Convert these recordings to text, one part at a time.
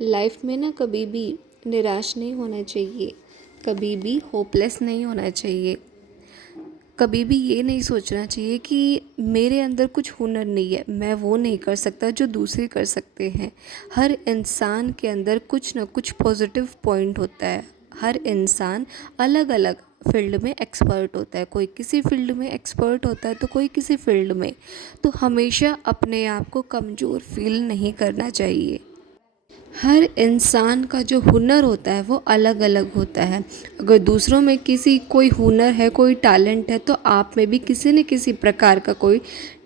Life में ना कभी भी निराश नहीं होना चाहिए, कभी भी होपलेस नहीं होना चाहिए, कभी भी ये नहीं सोचना चाहिए कि मेरे अंदर कुछ हुनर नहीं है, मैं वो नहीं कर सकता जो दूसरे कर सकते हैं। हर इंसान के अंदर कुछ ना कुछ पॉजिटिव पॉइंट होता है। हर इंसान अलग अलग फील्ड में एक्सपर्ट होता है, कोई किसी फील्ड में एक्सपर्ट होता है तो कोई किसी फील्ड में। तो हमेशा अपने आप को कमज़ोर फील नहीं करना चाहिए। हर इंसान का जो हुनर होता है वो अलग अलग होता है। अगर दूसरों में किसी कोई हुनर है, कोई टैलेंट है, तो आप में भी किसी न किसी प्रकार का कोई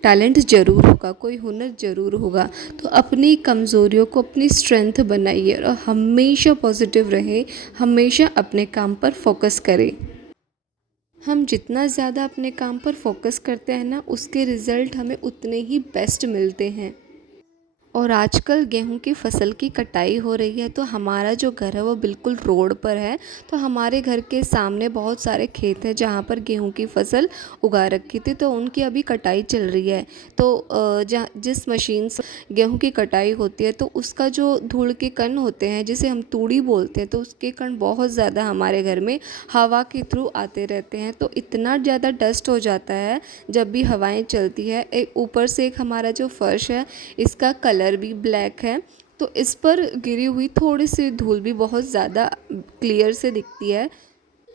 टैलेंट ज़रूर होगा, कोई हुनर ज़रूर होगा। तो अपनी कमज़ोरियों को अपनी स्ट्रेंथ बनाइए और हमेशा पॉजिटिव रहें, हमेशा अपने काम पर फोकस करें। हम जितना ज़्यादा अपने काम पर फोकस करते हैं ना, उसके रिज़ल्ट हमें उतने ही बेस्ट मिलते हैं। और आजकल गेहूं की फसल की कटाई हो रही है, तो हमारा जो घर है वो बिल्कुल रोड पर है। तो हमारे घर के सामने बहुत सारे खेत हैं जहाँ पर गेहूं की फसल उगा रखी थी, तो उनकी अभी कटाई चल रही है। तो जहाँ जिस मशीन से गेहूं की कटाई होती है, तो उसका जो धूल के कण होते हैं जिसे हम तूड़ी बोलते हैं, तो उसके कण बहुत ज़्यादा हमारे घर में हवा के थ्रू आते रहते हैं। तो इतना ज़्यादा डस्ट हो जाता है जब भी हवाएं चलती है। ऊपर से एक हमारा जो फर्श है, इसका कलर भी ब्लैक है, तो इस पर गिरी हुई थोड़ी सी धूल भी बहुत ज़्यादा क्लियर से दिखती है।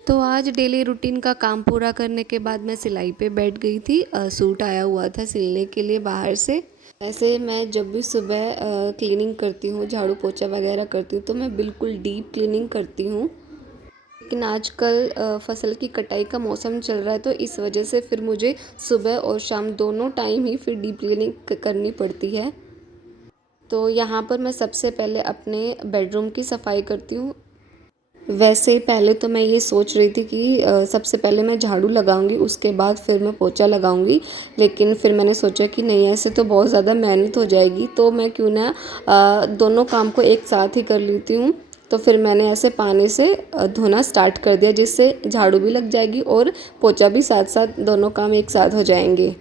तो आज डेली रूटीन का काम पूरा करने के बाद मैं सिलाई पे बैठ गई थी। सूट आया हुआ था सिलने के लिए बाहर से। ऐसे मैं जब भी सुबह क्लीनिंग करती हूँ, झाड़ू पोछा वगैरह करती हूँ, तो मैं बिल्कुल डीप क्लीनिंग करती हूँ। लेकिन आजकल फसल की कटाई का मौसम चल रहा है, तो इस वजह से फिर मुझे सुबह और शाम दोनों टाइम ही फिर डीप क्लीनिंग करनी पड़ती है। तो यहाँ पर मैं सबसे पहले अपने बेडरूम की सफाई करती हूँ। वैसे पहले तो मैं ये सोच रही थी कि सबसे पहले मैं झाड़ू लगाऊंगी, उसके बाद फिर मैं पोछा लगाऊंगी। लेकिन फिर मैंने सोचा कि नहीं, ऐसे तो बहुत ज़्यादा मेहनत हो जाएगी, तो मैं क्यों ना दोनों काम को एक साथ ही कर लेती हूँ। तो फिर मैंने ऐसे पानी से धोना स्टार्ट कर दिया, जिससे झाड़ू भी लग जाएगी और पोछा भी, साथ साथ दोनों काम एक साथ हो जाएंगे।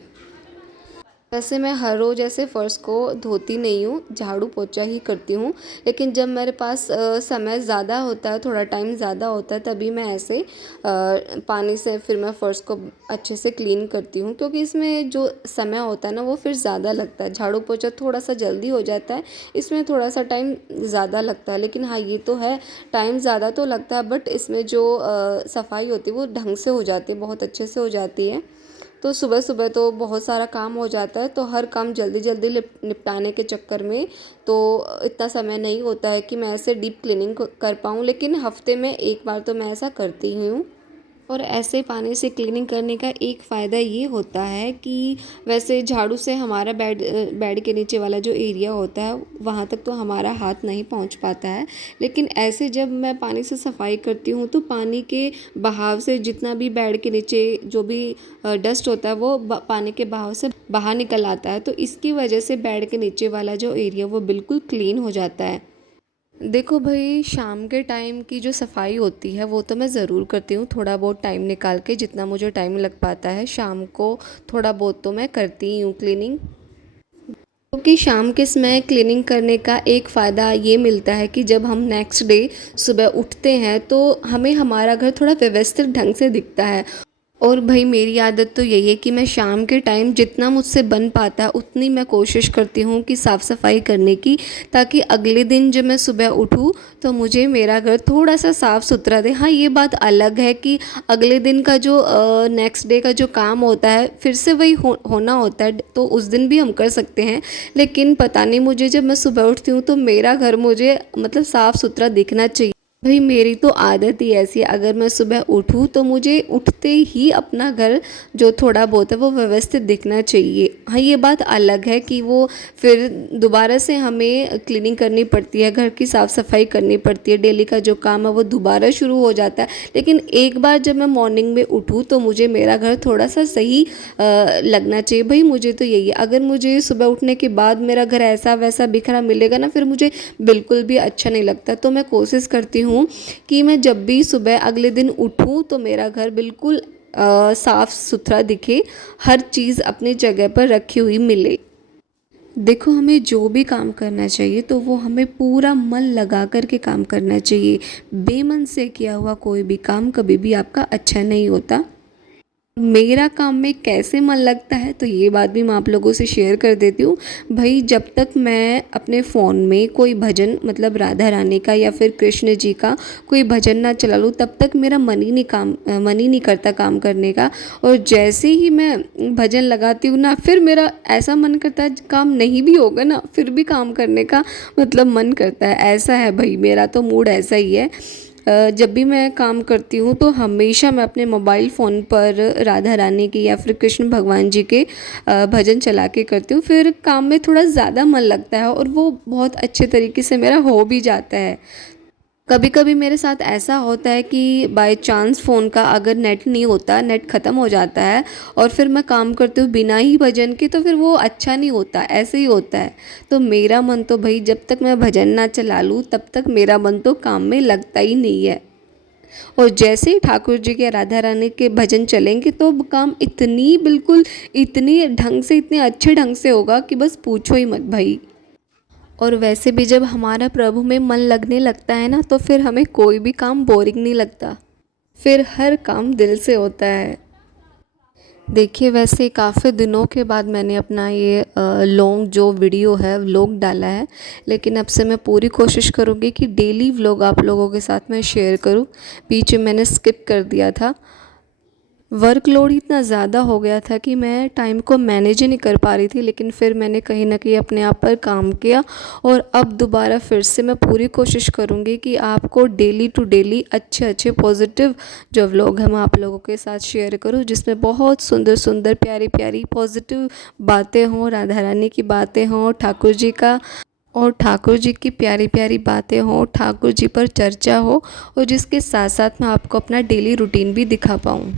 वैसे मैं हर रोज़ ऐसे फ़र्श को धोती नहीं हूँ, झाड़ू पोछा ही करती हूँ। लेकिन जब मेरे पास समय ज़्यादा होता है, थोड़ा टाइम ज़्यादा होता है, तभी मैं ऐसे पानी से फिर मैं फ़र्श को अच्छे से क्लीन करती हूँ। क्योंकि इसमें जो समय होता है ना, वो फिर ज़्यादा लगता है। झाड़ू पोछा थोड़ा सा जल्दी हो जाता है, इसमें थोड़ा सा टाइम ज़्यादा लगता है। लेकिन हाँ, ये तो है, टाइम ज़्यादा तो लगता है, बट इसमें जो सफाई होती है वो ढंग से हो जाती है, बहुत अच्छे से हो जाती है। तो सुबह सुबह तो बहुत सारा काम हो जाता है, तो हर काम जल्दी जल्दी निपटाने के चक्कर में तो इतना समय नहीं होता है कि मैं ऐसे डीप क्लीनिंग कर पाऊँ। लेकिन हफ्ते में एक बार तो मैं ऐसा करती ही हूँ। और ऐसे पानी से क्लीनिंग करने का एक फ़ायदा ये होता है कि वैसे झाड़ू से हमारा बेड के नीचे वाला जो एरिया होता है, वहाँ तक तो हमारा हाथ नहीं पहुँच पाता है। लेकिन ऐसे जब मैं पानी से सफाई करती हूँ, तो पानी के बहाव से जितना भी बेड के नीचे जो भी डस्ट होता है, वो पानी के बहाव से बाहर निकल आता है। तो इसकी वजह से बेड के नीचे वाला जो एरिया वो बिल्कुल क्लीन हो जाता है। देखो भाई, शाम के टाइम की जो सफाई होती है वो तो मैं ज़रूर करती हूँ, थोड़ा बहुत टाइम निकाल के, जितना मुझे टाइम लग पाता है शाम को थोड़ा बहुत तो मैं करती ही हूँ क्लीनिंग। क्योंकि शाम के समय क्लीनिंग करने का एक फ़ायदा ये मिलता है कि जब हम नेक्स्ट डे सुबह उठते हैं, तो हमें हमारा घर थोड़ा व्यवस्थित ढंग से दिखता है। और भाई मेरी आदत तो यही है कि मैं शाम के टाइम जितना मुझसे बन पाता है उतनी मैं कोशिश करती हूँ कि साफ़ सफाई करने की, ताकि अगले दिन जब मैं सुबह उठूँ तो मुझे मेरा घर थोड़ा सा साफ़ सुथरा दे। हाँ, ये बात अलग है कि अगले दिन का जो नेक्स्ट डे का जो काम होता है फिर से वही होना होता है, तो उस दिन भी हम कर सकते हैं। लेकिन पता नहीं, मुझे जब मैं सुबह उठती हूँ तो मेरा घर मुझे मतलब साफ़ सुथरा दिखना चाहिए। भाई मेरी तो आदत ही ऐसी है, अगर मैं सुबह उठूँ तो मुझे उठते ही अपना घर जो थोड़ा बहुत है वो व्यवस्थित दिखना चाहिए। हाँ, ये बात अलग है कि वो फिर दोबारा से हमें क्लीनिंग करनी पड़ती है, घर की साफ़ सफाई करनी पड़ती है, डेली का जो काम है वो दोबारा शुरू हो जाता है। लेकिन एक बार जब मैं मॉर्निंग में उठूँ तो मुझे मेरा घर थोड़ा सा सही लगना चाहिए। भाई मुझे तो यही है, अगर मुझे सुबह उठने के बाद मेरा घर ऐसा वैसा बिखरा मिलेगा ना, फिर मुझे बिल्कुल भी अच्छा नहीं लगता। तो मैं कोशिश करती हूँ कि मैं जब भी सुबह अगले दिन उठूँ तो मेरा घर बिल्कुल साफ़ सुथरा दिखे, हर चीज़ अपनी जगह पर रखी हुई मिले। देखो, हमें जो भी काम करना चाहिए तो वो हमें पूरा मन लगा कर के काम करना चाहिए। बेमन से किया हुआ कोई भी काम कभी भी आपका अच्छा नहीं होता। मेरा काम में कैसे मन लगता है तो ये बात भी मैं आप लोगों से शेयर कर देती हूँ। भाई, जब तक मैं अपने फ़ोन में कोई भजन, मतलब राधा रानी का या फिर कृष्ण जी का कोई भजन ना चला लूँ, तब तक मेरा मन ही नहीं करता काम करने का। और जैसे ही मैं भजन लगाती हूँ ना, फिर मेरा ऐसा मन करता है, काम नहीं भी होगा ना फिर भी काम करने का मतलब मन करता है। ऐसा है भाई, मेरा तो मूड ऐसा ही है। जब भी मैं काम करती हूँ तो हमेशा मैं अपने मोबाइल फ़ोन पर राधा रानी की या फिर कृष्ण भगवान जी के भजन चला के करती हूँ। फिर काम में थोड़ा ज़्यादा मन लगता है और वो बहुत अच्छे तरीके से मेरा हो भी जाता है। कभी कभी मेरे साथ ऐसा होता है कि बाय चांस फ़ोन का अगर नेट नहीं होता, नेट ख़त्म हो जाता है और फिर मैं काम करती हूँ बिना ही भजन के, तो फिर वो अच्छा नहीं होता, ऐसे ही होता है। तो मेरा मन तो भाई, जब तक मैं भजन ना चला लूँ तब तक मेरा मन तो काम में लगता ही नहीं है। और जैसे ही ठाकुर जी के, राधा रानी के भजन चलेंगे तो काम इतनी, बिल्कुल इतनी ढंग से, इतने अच्छे ढंग से होगा कि बस पूछो ही मत भाई। और वैसे भी जब हमारा प्रभु में मन लगने लगता है ना, तो फिर हमें कोई भी काम बोरिंग नहीं लगता, फिर हर काम दिल से होता है। देखिए, वैसे काफ़ी दिनों के बाद मैंने अपना ये लॉन्ग जो वीडियो है व्लॉग डाला है, लेकिन अब से मैं पूरी कोशिश करूँगी कि डेली व्लॉग आप लोगों के साथ मैं शेयर करूँ। बीच में मैंने स्किप कर दिया था, वर्कलोड इतना ज़्यादा हो गया था कि मैं टाइम को मैनेज ही नहीं कर पा रही थी। लेकिन फिर मैंने कहीं ना कहीं अपने आप पर काम किया और अब दोबारा फिर से मैं पूरी कोशिश करूँगी कि आपको डेली टू डेली अच्छे अच्छे पॉजिटिव जो व्लॉग है मैं आप लोगों के साथ शेयर करूँ, जिसमें बहुत सुंदर सुंदर प्यारी प्यारी पॉजिटिव बातें हों, राधा रानी की बातें हों, ठाकुर जी का और ठाकुर जी की प्यारी प्यारी बातें हों, ठाकुर जी पर चर्चा हो, और जिसके साथ साथ मैं आपको अपना डेली रूटीन भी दिखा पाऊँ।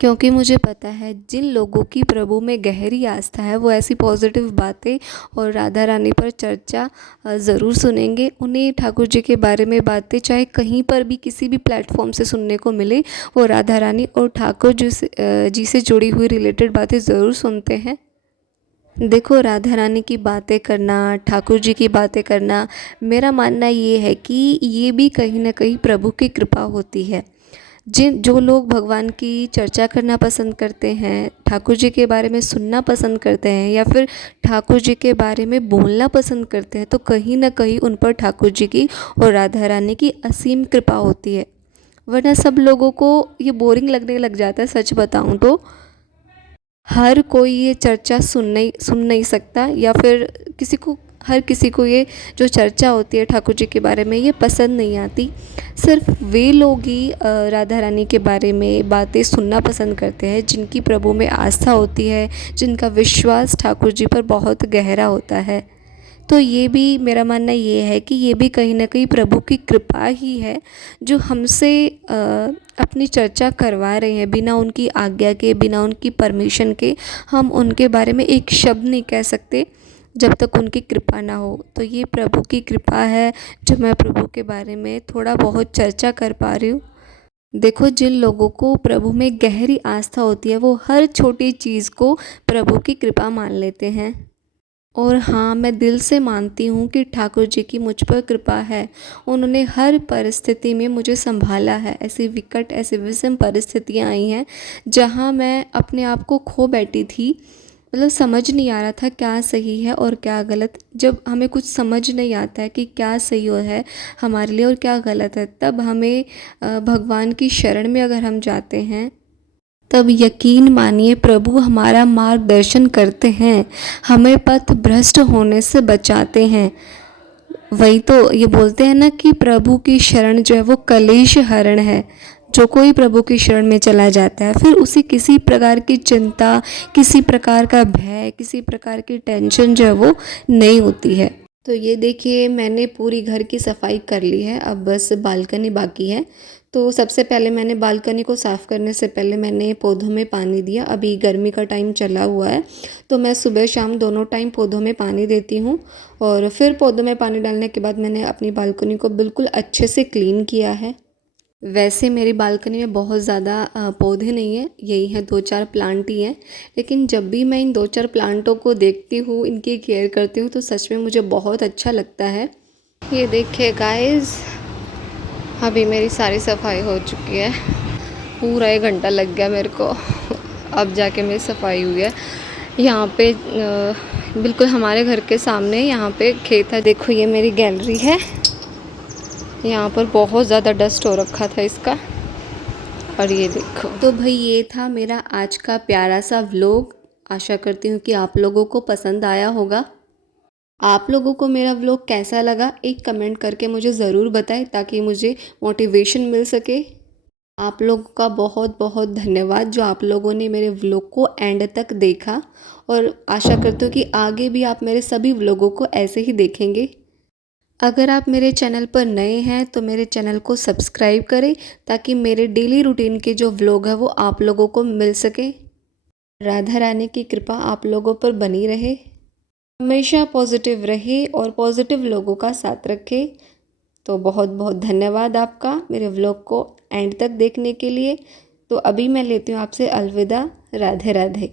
क्योंकि मुझे पता है जिन लोगों की प्रभु में गहरी आस्था है वो ऐसी पॉजिटिव बातें और राधा रानी पर चर्चा ज़रूर सुनेंगे। उन्हें ठाकुर जी के बारे में बातें चाहे कहीं पर भी किसी भी प्लेटफॉर्म से सुनने को मिले, वो राधा रानी और ठाकुर जी से जुड़ी हुई रिलेटेड बातें ज़रूर सुनते हैं। देखो, राधा रानी की बातें करना, ठाकुर जी की बातें करना, मेरा मानना ये है कि ये भी कहीं ना कहीं प्रभु की कृपा होती है। जिन जो लोग भगवान की चर्चा करना पसंद करते हैं, ठाकुर जी के बारे में सुनना पसंद करते हैं या फिर ठाकुर जी के बारे में बोलना पसंद करते हैं, तो कहीं ना कहीं उन पर ठाकुर जी की और राधा रानी की असीम कृपा होती है। वरना सब लोगों को ये बोरिंग लगने लग जाता है, सच बताऊं तो। हर कोई ये चर्चा सुन नहीं सकता, या फिर हर किसी को ये जो चर्चा होती है ठाकुर जी के बारे में ये पसंद नहीं आती। सिर्फ वे लोग ही राधा रानी के बारे में बातें सुनना पसंद करते हैं जिनकी प्रभु में आस्था होती है, जिनका विश्वास ठाकुर जी पर बहुत गहरा होता है। तो ये भी मेरा मानना ये है कि ये भी कहीं ना कहीं प्रभु की कृपा ही है, जो हमसे अपनी चर्चा करवा रहे हैं बिना उनकी आज्ञा के, बिना उनकी परमिशन के। हम उनके बारे में एक शब्द नहीं कह सकते जब तक उनकी कृपा ना हो। तो ये प्रभु की कृपा है जो मैं प्रभु के बारे में थोड़ा बहुत चर्चा कर पा रही हूँ। देखो, जिन लोगों को प्रभु में गहरी आस्था होती है वो हर छोटी चीज़ को प्रभु की कृपा मान लेते हैं। और हाँ, मैं दिल से मानती हूँ कि ठाकुर जी की मुझ पर कृपा है। उन्होंने हर परिस्थिति में मुझे संभाला है। ऐसी विकट, ऐसी विषम परिस्थितियाँ आई हैं जहाँ मैं अपने आप को खो बैठी थी। मतलब समझ नहीं आ रहा था क्या सही है और क्या गलत। जब हमें कुछ समझ नहीं आता है कि क्या सही हो है हमारे लिए और क्या गलत है, तब हमें भगवान की शरण में अगर हम जाते हैं, तब यकीन मानिए प्रभु हमारा मार्गदर्शन करते हैं, हमें पथ भ्रष्ट होने से बचाते हैं। वही तो ये बोलते हैं ना कि प्रभु की शरण जो है वो कलेश हरण है। जो कोई प्रभु की शरण में चला जाता है फिर उसे किसी प्रकार की चिंता, किसी प्रकार का भय, किसी प्रकार की टेंशन जो है वो नहीं होती है। तो ये देखिए, मैंने पूरी घर की सफाई कर ली है, अब बस बालकनी बाकी है। तो सबसे पहले मैंने बालकनी को साफ़ करने से पहले मैंने पौधों में पानी दिया। अभी गर्मी का टाइम चला हुआ है तो मैं सुबह शाम दोनों टाइम पौधों में पानी देती हूँ। और फिर पौधों में पानी डालने के बाद मैंने अपनी बालकनी को बिल्कुल अच्छे से क्लीन किया है। वैसे मेरी बालकनी में बहुत ज़्यादा पौधे नहीं हैं, यही हैं 2-4 प्लांट ही हैं। लेकिन जब भी मैं इन 2-4 प्लांटों को देखती हूँ, इनकी केयर करती हूँ, तो सच में मुझे बहुत अच्छा लगता है। ये देखिए गाइस, अभी मेरी सारी सफाई हो चुकी है। पूरा 1 घंटा लग गया मेरे को अब जाके मेरी सफाई हुई है। यहाँ पे बिल्कुल हमारे घर के सामने यहाँ पे खेत है। देखो ये मेरी गैलरी है, यहाँ पर बहुत ज़्यादा डस्ट हो रखा था इसका। और ये देखो, तो भाई ये था मेरा आज का प्यारा सा व्लॉग। आशा करती हूँ कि आप लोगों को पसंद आया होगा। आप लोगों को मेरा व्लॉग कैसा लगा एक कमेंट करके मुझे ज़रूर बताएं, ताकि मुझे मोटिवेशन मिल सके। आप लोगों का बहुत बहुत धन्यवाद जो आप लोगों ने मेरे व्लॉग को एंड तक देखा, और आशा करती हूँ कि आगे भी आप मेरे सभी व्लॉगों को ऐसे ही देखेंगे। अगर आप मेरे चैनल पर नए हैं तो मेरे चैनल को सब्सक्राइब करें, ताकि मेरे डेली रूटीन के जो व्लॉग है वो आप लोगों को मिल सके। राधा रानी की कृपा आप लोगों पर बनी रहे, हमेशा पॉजिटिव रहे और पॉजिटिव लोगों का साथ रखे। तो बहुत बहुत धन्यवाद आपका मेरे व्लॉग को एंड तक देखने के लिए। तो अभी मैं लेती हूँ आपसे अलविदा। राधे राधे।